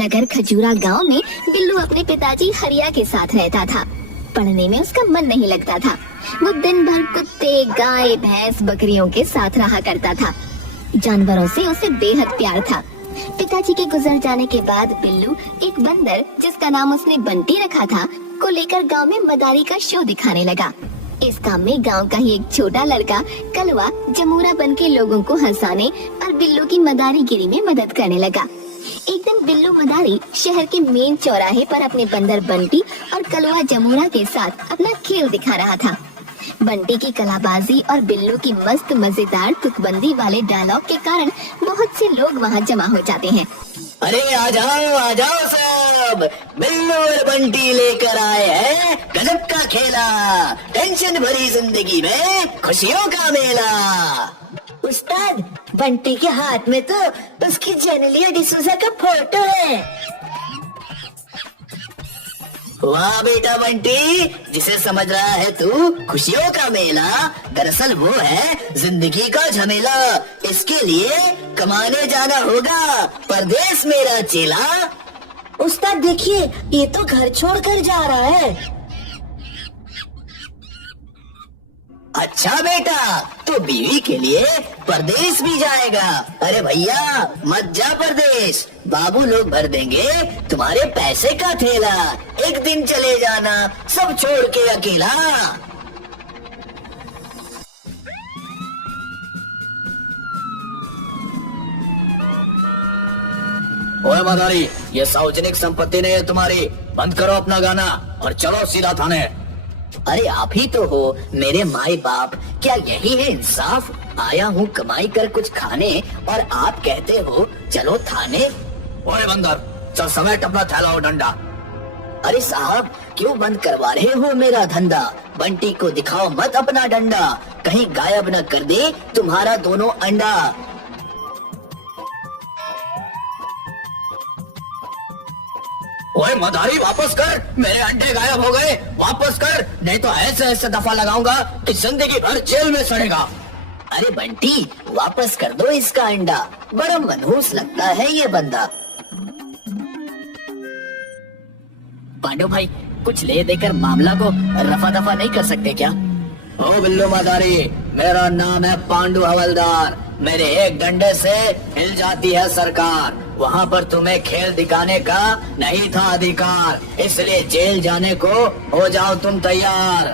नगर खजूरा गांव में बिल्लू अपने पिताजी हरिया के साथ रहता था। पढ़ने में उसका मन नहीं लगता था। वो दिन भर कुत्ते, गाय, भैंस, बकरियों के साथ रहा करता था। जानवरों से उसे बेहद प्यार था। पिताजी के गुजर जाने के बाद बिल्लू एक बंदर, जिसका नाम उसने बंटी रखा था, को लेकर गांव में मदारी का शो दिखाने लगा। इस काम में गांव का ही एक छोटा लड़का कलवा जमूरा बन के लोगों को हंसाने और बिल्लू की मदारीगिरी में मदद करने लगा। एक दिन बिल्लू मदारी शहर के मेन चौराहे पर अपने बंदर बंटी और कलवा जमूरा के साथ अपना खेल दिखा रहा था। बंटी की कलाबाजी और बिल्लू की मस्त मजेदार तुकबंदी वाले डायलॉग के कारण बहुत से लोग वहां जमा हो जाते हैं। अरे आ जाओ सब, बिल्लू और बंटी लेकर आए हैं गजब का खेला, टेंशन भरी जिंदगी में खुशियों का मेला। उस्ताद, बंटी के हाथ में तो उसकी जेनेलिया डिसूजा का फोटो है। वाह बेटा बंटी, जिसे समझ रहा है तू खुशियों का मेला, दरअसल वो है जिंदगी का झमेला। इसके लिए कमाने जाना होगा परदेश मेरा चेला। उस्ताद देखिए, ये तो घर छोड़कर जा रहा है। अच्छा बेटा, तो बीवी के लिए परदेश भी जाएगा। अरे भैया मत जा परदेश, बाबू लोग भर देंगे तुम्हारे पैसे का थैला। एक दिन चले जाना सब छोड़ के अकेला। ओए मदारी, ये सार्वजनिक संपत्ति नहीं है तुम्हारी, बंद करो अपना गाना और चलो सीधा थाने। अरे आप ही तो हो मेरे माई बाप, क्या यही है इंसाफ? आया हूँ कमाई कर कुछ खाने और आप कहते हो चलो थाने। ओए बंदर, चल समेट अपना थैला और डंडा। अरे साहब, क्यों बंद करवा रहे हो मेरा धंधा? बंटी को दिखाओ मत अपना डंडा, कहीं गायब न कर दे तुम्हारा दोनों अंडा। ओए मदारी वापस कर, मेरे अंडे गायब हो गए, वापस कर, नहीं तो ऐसे ऐसे दफा लगाऊंगा कि जिंदगी भर जेल में सड़ेगा। अरे बंटी वापस कर दो इसका अंडा, बड़ा मनहूस लगता है ये बंदा। पांडु भाई, कुछ ले देकर मामला को रफा दफा नहीं कर सकते क्या? ओ बिल्लू मदारी, मेरा नाम है पांडु हवलदार, मेरे एक डंडे से हिल जाती है सरकार। वहाँ पर तुम्हें खेल दिखाने का नहीं था अधिकार, इसलिए जेल जाने को हो जाओ तुम तैयार।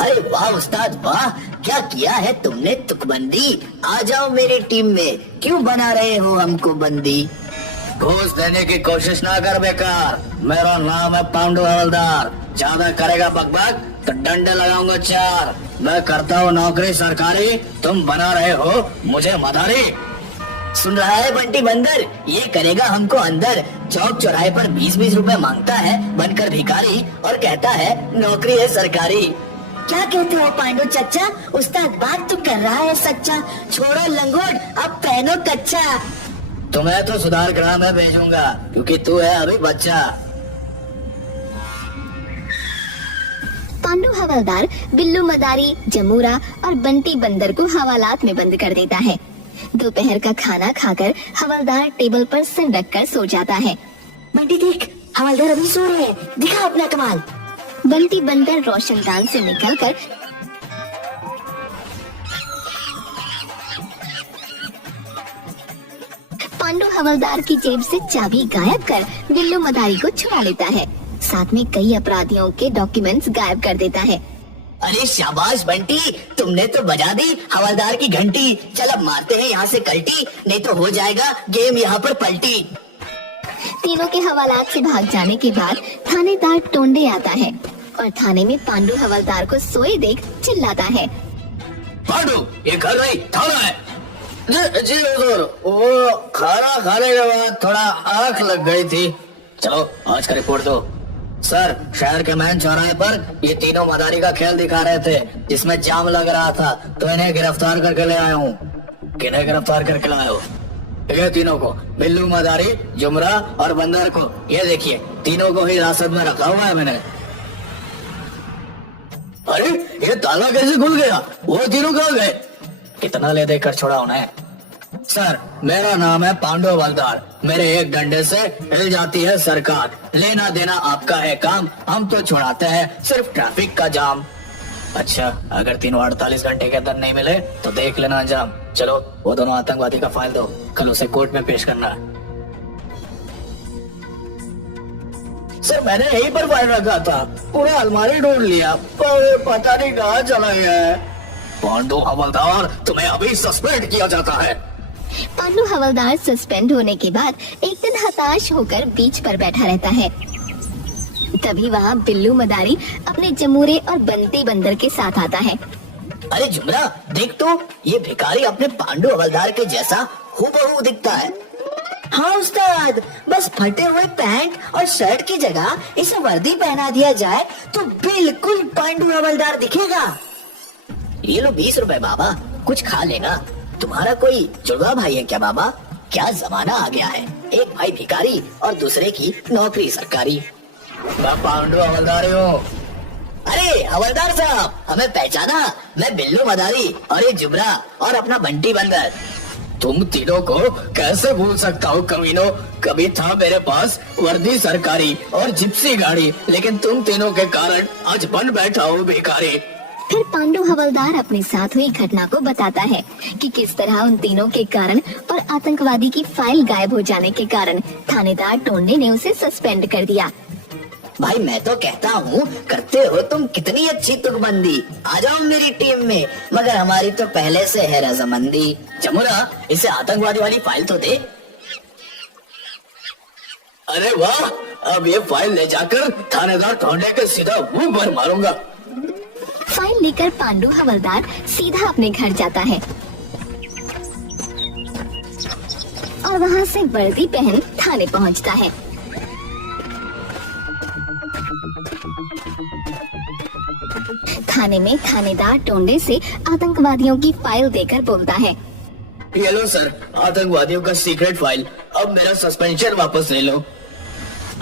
अरे वाह उस्ताद वाह, क्या किया है तुमने तुकबंदी। आ जाओ मेरी टीम में, क्यों बना रहे हो हमको बंदी? घूस देने की कोशिश ना कर बेकार, मेरा नाम है पांडु हवलदार। ज्यादा करेगा बकबक तो डंडे लगाऊंगा 4। मैं करता हूँ नौकरी सरकारी, तुम बना रहे हो मुझे मदारी। सुन रहा है बंटी बंदर, ये करेगा हमको अंदर। चौक चौराहे पर 20-20 रुपए मांगता है बनकर भिखारी और कहता है नौकरी है सरकारी। क्या कहते हो पांडु चचा? उस्ताद बात तो कर रहा है सच्चा। छोड़ो लंगोट, अब पहनो कच्चा। तुम्हें तो सुधार गृह में भेजूंगा, क्योंकि तू है अभी बच्चा। पांडु हवलदार बिल्लू मदारी, जमूरा और बंटी बंदर को हवालात में बंद कर देता है। दोपहर का खाना खाकर हवलदार टेबल पर सिर रखकर सो जाता है। बंटी देख, हवलदार अभी सो रहे हैं, दिखा अपना कमाल। बंटी बंदर रोशनदान से निकलकर पांडु हवलदार की जेब से चाबी गायब कर बिल्लू मदारी को छुड़ा लेता है। साथ में कई अपराधियों के डॉक्यूमेंट्स गायब कर देता है। अरे शाबाश बंटी, तुमने तो बजा दी हवलदार की घंटी। चल अब मारते हैं यहाँ से कल्टी, नहीं तो हो जाएगा गेम यहाँ पर पलटी। तीनों के हवालात से भाग जाने के बाद थानेदार टोंडे आता है और थाने में पांडु हवलदार को सोए देख चिल्लाता है, पांडु ये घर नहीं थाना है। जी हुजूर, वो खाना खाने के बाद थोड़ा आंख लग गई थी। चलो आज का रिपोर्ट दो। सर, शहर के मेन चौराहे पर ये तीनों मदारी का खेल दिखा रहे थे, जिसमें जाम लग रहा था, तो इन्हें गिरफ्तार करके ले आया हूँ। किन्हें गिरफ्तार करके लाए हो? ये तीनों को, बिल्लू मदारी, जुमरा और बंदर को। ये देखिए तीनों को ही हिरासत में रखा हुआ है मैंने। अरे ये ताला कैसे खुल गया? वो तीनों कहाँ गए? कितना ले देकर छोड़ा उन्हें? सर मेरा नाम है पांडु हवलदार, मेरे एक डंडे से हिल जाती है सरकार, लेना देना आपका है काम, हम तो छुड़ाते हैं सिर्फ ट्रैफिक का जाम। अच्छा, अगर 348 घंटे के अंदर नहीं मिले तो देख लेना अंजाम। चलो वो दोनों आतंकवादी का फाइल दो, कल उसे कोर्ट में पेश करना है। सर मैंने यहीं पर फाइल रखा था, पूरा अलमारी ढूंढ लिया पर पता नहीं कहाँ चला गया है। पांडु हवलदार, तुम्हें अभी सस्पेंड किया जाता है। पांडु हवलदार सस्पेंड होने के बाद एक दिन हताश होकर बीच पर बैठा रहता है। तभी वहाँ बिल्लू मदारी अपने जमूरे और बंटी बंदर के साथ आता है। अरे जुमरा, देख तो ये भिखारी अपने पांडु हवलदार के जैसा हूबहू दिखता है। हाँ उस्ताद, बस फटे हुए पैंट और शर्ट की जगह इसे वर्दी पहना दिया जाए तो बिल्कुल पांडु हवलदार दिखेगा। ये लो 20 रुपए बाबा, कुछ खा लेना। तुम्हारा कोई जुड़वा भाई है क्या बाबा? क्या जमाना आ गया है, एक भाई भिखारी और दूसरे की नौकरी सरकारी। मैं पांडु हवलदार हूँ। अरे हवलदार साहब, हमें पहचाना? मैं बिल्लू मदारी और ये जुमरा और अपना बंटी बंदर। तुम तीनों को कैसे भूल सकता हूँ कमीनों, कभी था मेरे पास वर्दी सरकारी और जिप्सी गाड़ी, लेकिन तुम तीनों के कारण आज बन बैठा हूँ भिखारी। फिर पांडु हवलदार अपने साथ हुई घटना को बताता है कि किस तरह उन तीनों के कारण और आतंकवादी की फाइल गायब हो जाने के कारण थानेदार टोंडे ने उसे सस्पेंड कर दिया। भाई मैं तो कहता हूँ, करते हो तुम कितनी अच्छी तुकबंदी, आ जाओ मेरी टीम में, मगर हमारी तो पहले से है रजामंदी। जमुरा, इसे आतंकवादी वाली फाइल तो दे। अरे वाह, अब ये फाइल ले जाकर थानेदार टोंडे के सीधा मुंह पर मारूंगा। फाइल लेकर पांडु हवलदार सीधा अपने घर जाता है और वहाँ से वर्दी पहन थाने पहुँचता है। थाने में थानेदार टोंडे से आतंकवादियों की फाइल देकर बोलता है, ये लो सर, आतंकवादियों का सीक्रेट फाइल, अब मेरा सस्पेंशन वापस ले लो।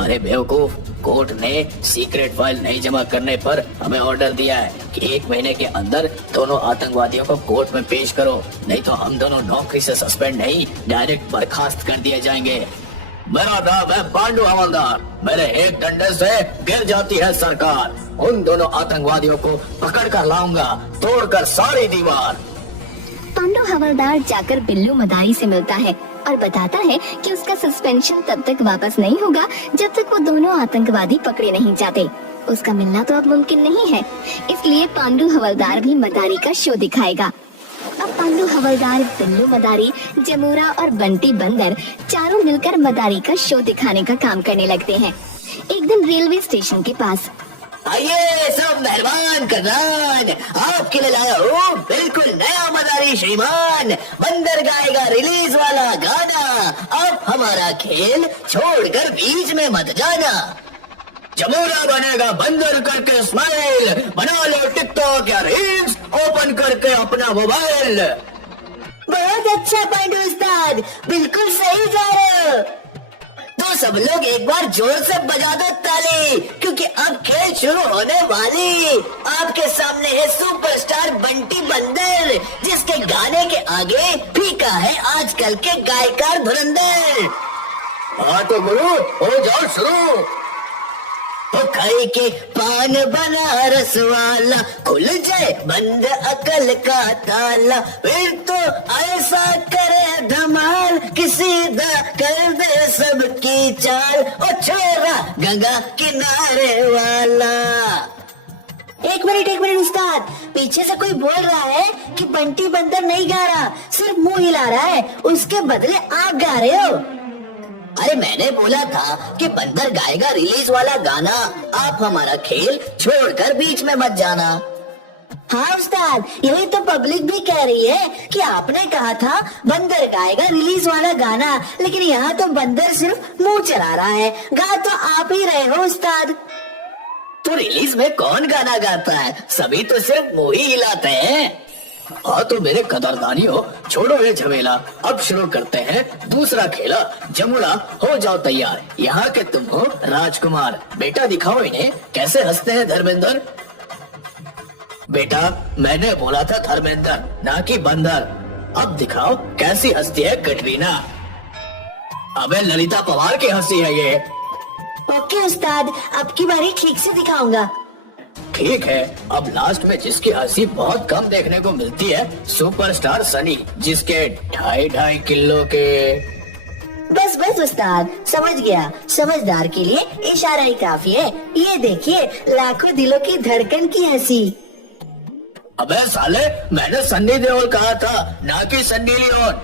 अरे बेवकूफ, कोर्ट ने सीक्रेट फाइल नहीं जमा करने पर हमें ऑर्डर दिया है कि 1 महीने के अंदर दोनों आतंकवादियों को कोर्ट में पेश करो, नहीं तो हम दोनों नौकरी से सस्पेंड नहीं, डायरेक्ट बर्खास्त कर दिए जाएंगे। मेरा नाम है पांडु हवलदार, मेरे एक डंडे से गिर जाती है सरकार, उन दोनों आतंकवादियों को पकड़ कर लाऊंगा, तोड़कर सारी दीवार। पांडु हवलदार जाकर बिल्लू मदारी से मिलता है और बताता है कि उसका सस्पेंशन तब तक वापस नहीं होगा जब तक वो दोनों आतंकवादी पकड़े नहीं जाते। उसका मिलना तो अब मुमकिन नहीं है, इसलिए पांडु हवलदार भी मदारी का शो दिखाएगा। अब पांडु हवलदार, बिल्लू मदारी, जमूरा और बंटी बंदर चारों मिलकर मदारी का शो दिखाने का काम करने लगते हैं। एक दिन रेलवे स्टेशन के पास, आइए सब मेहरबान करनान, आपके लिए लाया हूँ बिल्कुल नया मदारी श्रीमान, बंदर गाएगा रिलीज वाला गाना, अब हमारा खेल छोड़कर बीच में मत जाना। जमूरा बनेगा बंदर करके स्माइल, बना लो टिकटॉक या रील्स, ओपन करके अपना मोबाइल। बहुत अच्छा पांडु उस्ताद, बिल्कुल सही जा रहे हो। तो सब लोग एक बार जोर से बजा दो ताली, क्योंकि अब खेल शुरू होने वाली। आपके सामने है सुपरस्टार बंटी बंदर, जिसके गाने के आगे फीका है आजकल के गायकार धुरंधर। हाँ तो गुरु, हो जाओ शुरू। खाई के पान बनारस वाला, खुल जाए बंद अकल का ताला, फिर तो ऐसा करे धमाल कि सीधा कर दे सबकी चाल, ओ छोरा गंगा किनारे वाला। एक मिनट उस्ताद, पीछे से कोई बोल रहा है कि बंटी बंदर नहीं गा रहा, सिर्फ मुंह हिला रहा है, उसके बदले आप गा रहे हो। अरे मैंने बोला था कि बंदर गाएगा रिलीज वाला गाना, आप हमारा खेल छोड़कर बीच में मत जाना। हाँ उस्ताद, यही तो पब्लिक भी कह रही है कि आपने कहा था बंदर गाएगा रिलीज वाला गाना, लेकिन यहाँ तो बंदर सिर्फ मुंह चला रहा है, गा तो आप ही रहे हो उस्ताद। तो रिलीज में कौन गाना गाता है, सभी तो सिर्फ मुंह ही हिलाते हैं। हाँ तो मेरे कदरदानियों, छोड़ो ये झमेला, अब शुरू करते हैं दूसरा खेला। जमुना हो जाओ तैयार, यहाँ के तुम हो राजकुमार, बेटा दिखाओ इन्हें कैसे हंसते हैं धर्मेंद्र। बेटा मैंने बोला था धर्मेंद्र, ना कि बंदर। अब दिखाओ कैसी हंसती है कटरीना। अबे ललिता पवार की हंसी है ये। ओके उस्ताद, अब की बारी ठीक से दिखाऊंगा। ठीक है, अब लास्ट में जिसकी हंसी बहुत कम देखने को मिलती है, सुपरस्टार सनी, जिसके 2.5 किलो के। बस बस उस्ताद, समझ गया। समझदार के लिए इशारा ही काफी है। ये देखिए, लाखों दिलों की धड़कन की हंसी। अबे साले, मैंने सन्नी देओल कहा था, ना कि सन्नी लियोन।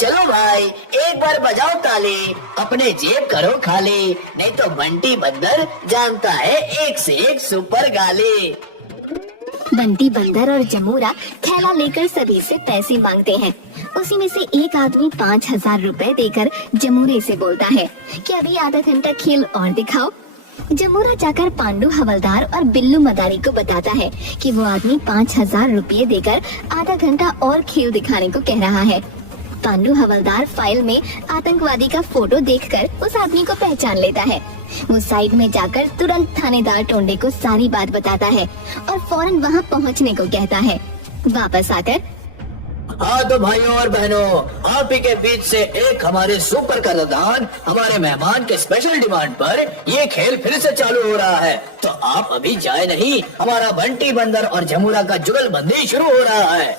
चलो भाई, एक बार बजाओ ताली, अपने जेब करो खाली, नहीं तो बंटी बंदर जानता है एक से एक सुपर गाली। बंटी बंदर और जमूरा थैला लेकर सभी से पैसे मांगते हैं। उसी में से एक आदमी 5,000 रुपए देकर जमूरे से बोलता है कि अभी आधा घंटा खेल और दिखाओ। जमूरा जाकर पांडु हवलदार और बिल्लू मदारी को बताता है कि वो आदमी 5,000 रुपये देकर आधा घंटा और खेल दिखाने को कह रहा है। पांडु हवलदार फाइल में आतंकवादी का फोटो देखकर उस आदमी को पहचान लेता है। वो साइड में जाकर तुरंत थानेदार टोंडे को सारी बात बताता है और फौरन वहाँ पहुँचने को कहता है। वापस आकर, हाँ तो भाइयों और बहनों, आप ही के बीच से एक हमारे सुपर कलादान, हमारे मेहमान के स्पेशल डिमांड पर ये खेल फिर से चालू हो रहा है। तो आप अभी जाए नहीं, हमारा बंटी बंदर और जमूरा का जुगलबंदी शुरू हो रहा है।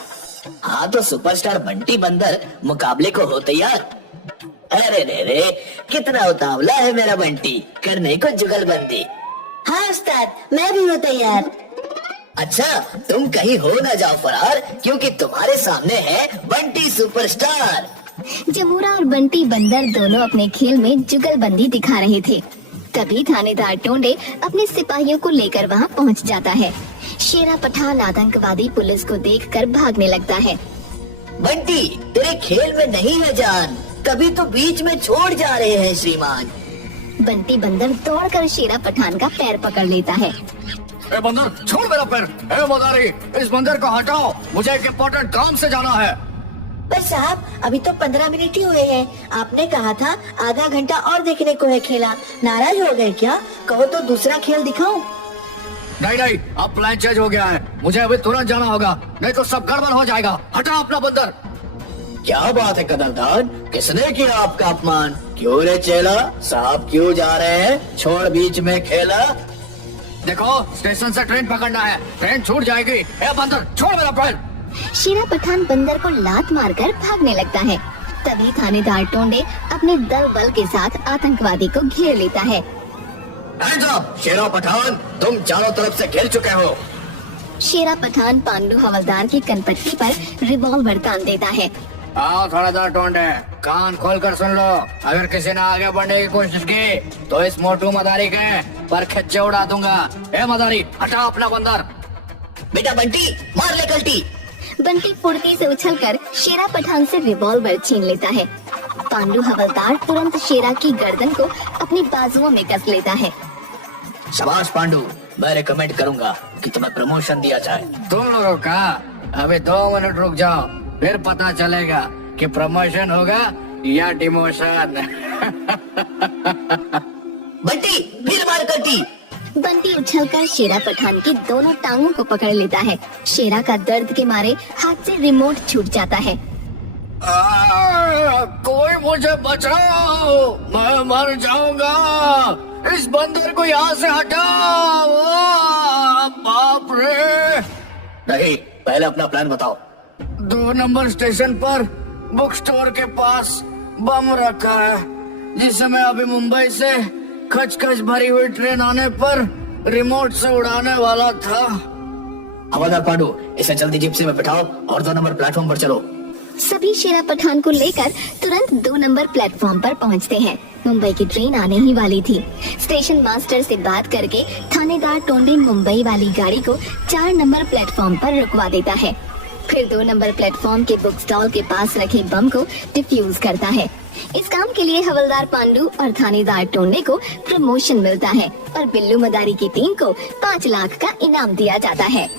हाँ तो सुपरस्टार बंटी बंदर, मुकाबले को हो तैयार? अरे रे रे, कितना उतावला है मेरा बंटी, करने को जुगलबंदी। हाँ उस्ताद, मैं भी हूँ तैयार। अच्छा, तुम कहीं हो न जाओ फरार, क्योंकि तुम्हारे सामने है बंटी सुपरस्टार। जमूरा और बंटी बंदर दोनों अपने खेल में जुगलबंदी दिखा रहे थे। तभी थानेदार टोंडे अपने सिपाहियों को लेकर वहाँ पहुँच जाता है। शेरा पठान आतंकवादी पुलिस को देखकर भागने लगता है। बंटी, तेरे खेल में नहीं है जान, कभी तो बीच में छोड़ जा रहे हैं श्रीमान। बंटी बंदर दौड़कर शेरा पठान का पैर पकड़ लेता है। ए बंदर, छोड़ मेरा पैर। ए मदारी, इस बंदर को हटाओ, मुझे एक इम्पोर्टेंट काम से जाना है। पर साहब, अभी तो 15 मिनट ही हुए हैं। आपने कहा था आधा घंटा और देखने को है खेला। नाराज हो गए क्या? कहो तो दूसरा खेल दिखाऊं? नहीं नहीं, अब प्लान चेंज हो गया है, मुझे अभी तुरंत जाना होगा, नहीं तो सब गड़बड़ हो जाएगा। हटा अपना बंदर। क्या बात है कदरदान, किसने किया आपका अपमान? क्यों रे चेला, साहब क्यों जा रहे हैं? छोड़ बीच में खेला। देखो, स्टेशन से ट्रेन पकड़ना है, ट्रेन छूट जाएगी। ए बंदर, छोड़ मेरा पैर। शेरा पठान बंदर को लात मारकर भागने लगता है। तभी थानेदार टोंडे अपने दल बल के साथ आतंकवादी को घेर लेता है। Hands up, शेरा पठान, तुम चारों तरफ से घेर चुके हो। शेरा पठान पांडु हवलदार की कनपट्टी पर रिवॉल्वर तान देता है। आओ थानेदार टोंडे, कान खोलकर सुन लो, अगर किसी ने आगे बढ़ने की कोशिश की तो इस मोटू मदारी के पर खच्चे उड़ा दूंगा। ए मदारी, हटा अपना बंदर। बेटा बंटी, मार ले कल्टी। बंटी फुर्ती से उछलकर शेरा पठान से रिवॉल्वर छीन लेता है। पांडु हवलदार तुरंत शेरा की गर्दन को अपनी बाजुओं में कस लेता है। शाबाश पांडु, मैं रिकमेंड करूंगा कि तुम्हें प्रमोशन दिया जाए। तुम लोगों का अभी 2 मिनट रुक जाओ, फिर पता चलेगा कि प्रमोशन होगा या डिमोशन। बंटी, फिर मार कल्टी। बंटी उछलकर शेरा पठान की दोनों टांगों को पकड़ लेता है। शेरा का दर्द के मारे हाथ से रिमोट छूट जाता है। कोई मुझे बचाओ, मैं मर जाऊंगा। इस बंदर को यहाँ से हटाओ। बाप रे। नहीं, पहले अपना प्लान बताओ। 2 नंबर स्टेशन पर बुक स्टोर के पास बम रखा है, जिसे मैं अभी मुंबई से खचखच भरी हुई ट्रेन आने पर रिमोट से उड़ाने वाला था। हवलदार पांडु, इसे जल्दी जिप्सी में बिठाओ और 2 नंबर प्लेटफॉर्म पर चलो। सभी शेरा पठान को लेकर तुरंत 2 नंबर प्लेटफॉर्म पर पहुंचते हैं। मुंबई की ट्रेन आने ही वाली थी। स्टेशन मास्टर से बात करके थानेदार टोंडे मुंबई वाली गाड़ी को 4 नंबर प्लेटफॉर्म पर रुकवा देता है। फिर 2 नंबर प्लेटफॉर्म के बुक स्टॉल के पास रखे बम को डिफ्यूज करता है। इस काम के लिए हवलदार पांडु और थानेदार टोंडे को प्रमोशन मिलता है और बिल्लू मदारी की टीम को 5 लाख का इनाम दिया जाता है।